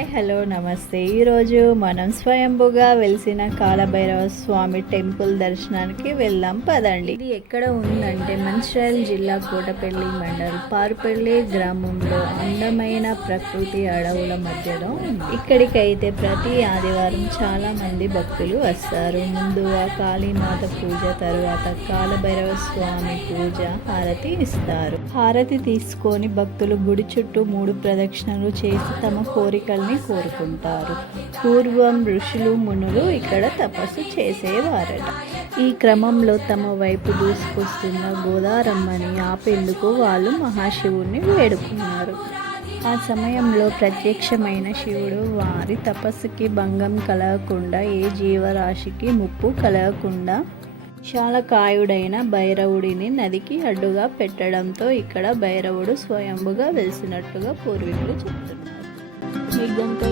Hi hello నమస్తే. ఈరోజు మనం స్వయంభుగా వెలిసిన కాలభైరవ స్వామి టెంపుల్ దర్శనానికి వెళ్దాం పదండి. ఇది ఎక్కడ ఉందంటే మంచిర్యాల జిల్లా కోటపల్లి మండల్ పారుపల్లి గ్రామంలో అందమైన ప్రకృతి అడవుల మధ్యలో ఉంది. ఇక్కడికైతే ప్రతి ఆదివారం చాలా మంది భక్తులు వస్తారు. ముందుగా కాళీమాత పూజ, తరువాత కాలభైరవ స్వామి పూజ, హారతి ఇస్తారు. హారతి తీసుకొని భక్తులు గుడి చుట్టూ 3 ప్రదక్షిణలు చేసి తమ కోరికల్ని కోరుకుంటారు. పూర్వం ఋషులు మునులు ఇక్కడ తపస్సు చేసేవారట. ఈ క్రమంలో తమ వైపు దూసుకొస్తున్న గోదారమ్మని ఆపేందుకు వాళ్ళు మహాశివుణ్ణి వేడుకున్నారు. ఆ సమయంలో ప్రత్యక్షమైన శివుడు వారి తపస్సుకి భంగం కలగకుండా, ఏ జీవరాశికి ముప్పు కలగకుండా విశాలకాయుడైన భైరవుడిని నదికి అడ్డుగా పెట్టడంతో ఇక్కడ భైరవుడు స్వయంభుగా వెలిసినట్టుగా పూర్వీకులు చెప్తున్నారు. మీకు కనుక